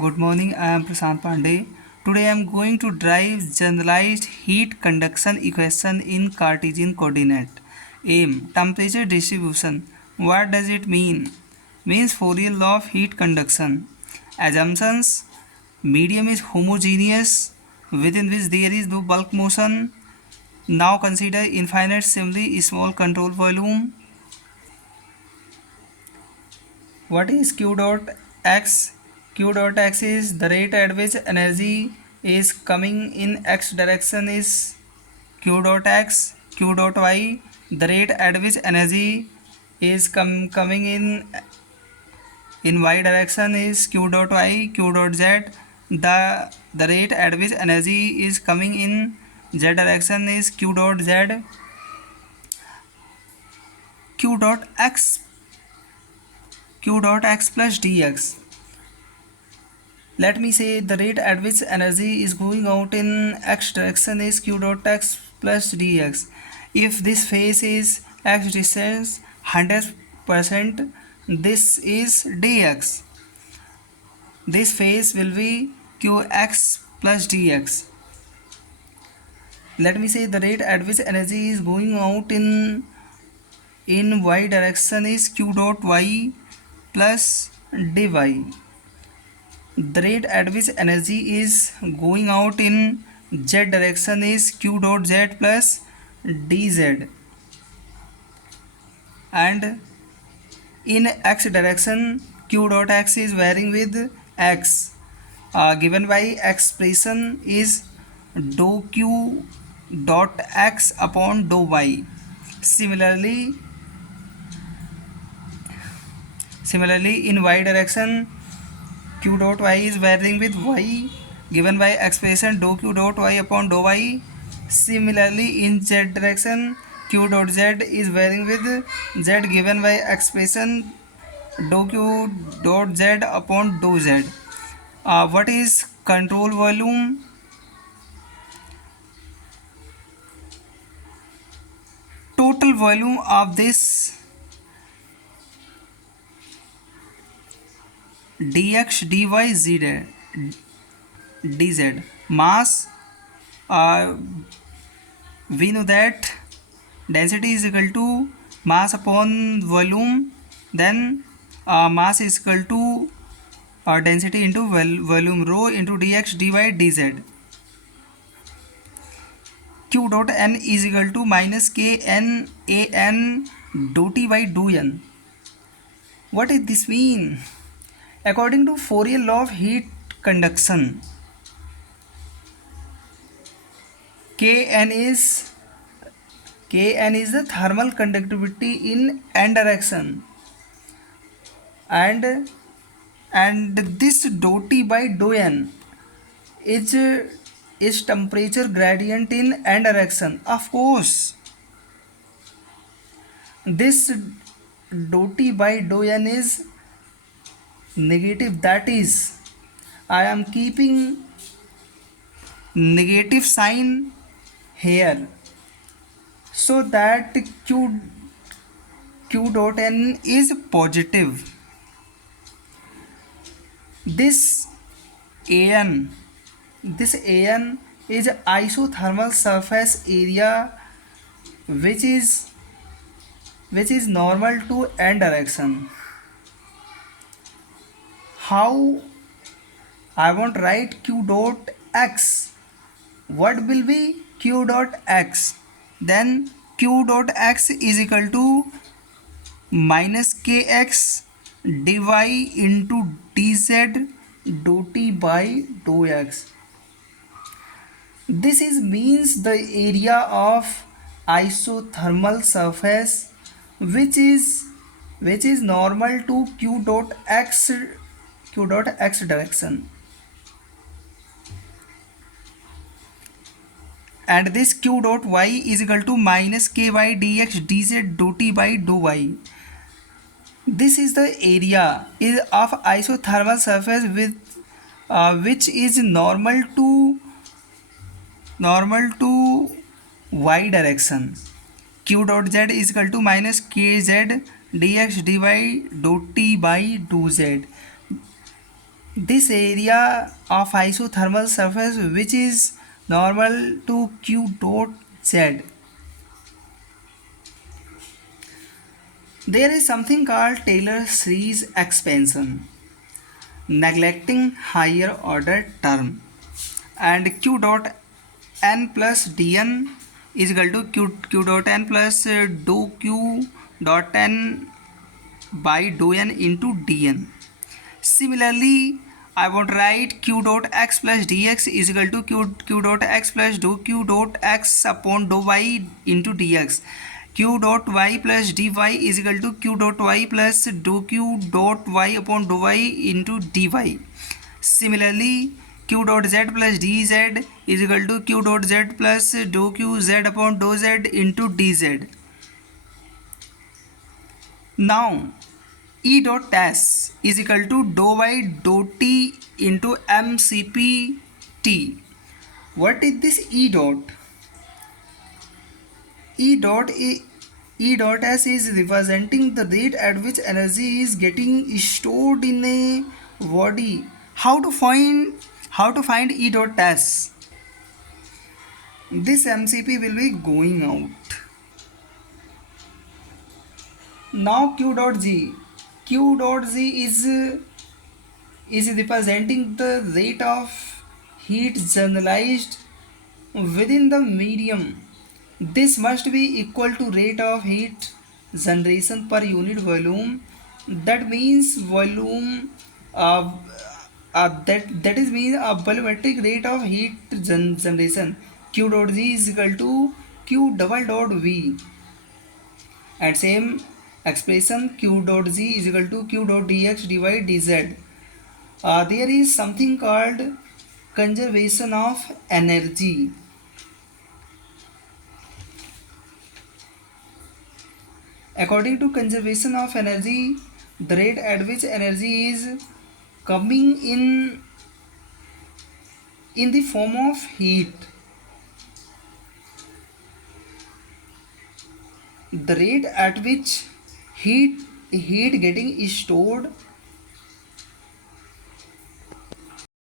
Good morning, I am Prashant Pandey. Today I am going to derive generalized heat conduction equation in Cartesian coordinate. Aim temperature distribution. What does it mean? Means Fourier law of heat conduction. Assumptions: medium is homogeneous within which there is no bulk motion. Now consider infinitesimally small control volume. What is q dot x? Q dot x is the rate at which energy is coming in x direction is q dot x. Q dot y, the rate at which energy is coming in y direction is q dot y. Q dot z, the rate at which energy is coming in z direction is q dot z. q dot x q dot x plus dx. Let me say the rate at which energy is going out in x direction is q dot x plus dx. If this phase is x distance 100%, this is dx. This phase will be qx plus dx. Let me say the rate at which energy is going out in y direction is q dot y plus dy. The rate at which energy is going out in z direction is q dot z plus dz, and in x direction q dot x is varying with x, given by expression is dou q dot x upon dou y. Similarly in y direction q dot y is varying with y, given by expression dou q dot y upon dou y. Similarly in z direction q dot z is varying with z, given by expression dou q dot z upon dou z. What is control volume? Total volume of this dx dy dz. Mass, we know that density is equal to mass upon volume, then mass is equal to density into volume rho into dx dy dz. q dot n is equal to minus k n a n dou t by dou n. What does this mean? According to Fourier law of heat conduction, kn is the thermal conductivity in n direction, and this dou t by dou n is temperature gradient in n direction. Of course, this dou t by dou n is negative, that is I am keeping negative sign here so that q dot n is positive. This an is isothermal surface area which is normal to n direction. How I want write q dot x? What will be q dot x? Then q dot x is equal to minus kx dy into dz dou t by dou x. This is means the area of isothermal surface which is normal to q dot x direction, and this q dot y is equal to minus ky dx dz dou t by dou y. This is the area of isothermal surface with which is normal to y direction. q dot z is equal to minus kz dx dy dou t by dou z. this area of isothermal surface which is normal to q dot z. There is something called Taylor-Series expansion, neglecting higher order term, and q dot n plus dn is equal to q dot n plus dou q dot n by dou n into dn. Similarly, I want to write q dot x plus dx is equal to q dot x plus dou q dot x upon dou y into dx. Q dot y plus dy is equal to q dot y plus dou q dot y upon dou y into dy. Similarly, q dot z plus dz is equal to q dot z plus dou q z upon dou z into dz. Now, E dot S is equal to dou y dou t into mCp t. What is this E dot? E dot E dot S is representing the rate at which energy is getting stored in a body. How to find E dot S? This mCp will be going out. Now Q dot G. Q dot Z is representing the rate of heat generalized within the medium. This must be equal to rate of heat generation per unit volume. That means volume that is mean a volumetric rate of heat generation. Q dot Z is equal to Q double dot V, and same expression Q dot Z is equal to Q dot dx dy dz. There is something called conservation of energy. According to conservation of energy, the rate at which energy is coming in the form of heat, the rate at which heat getting stored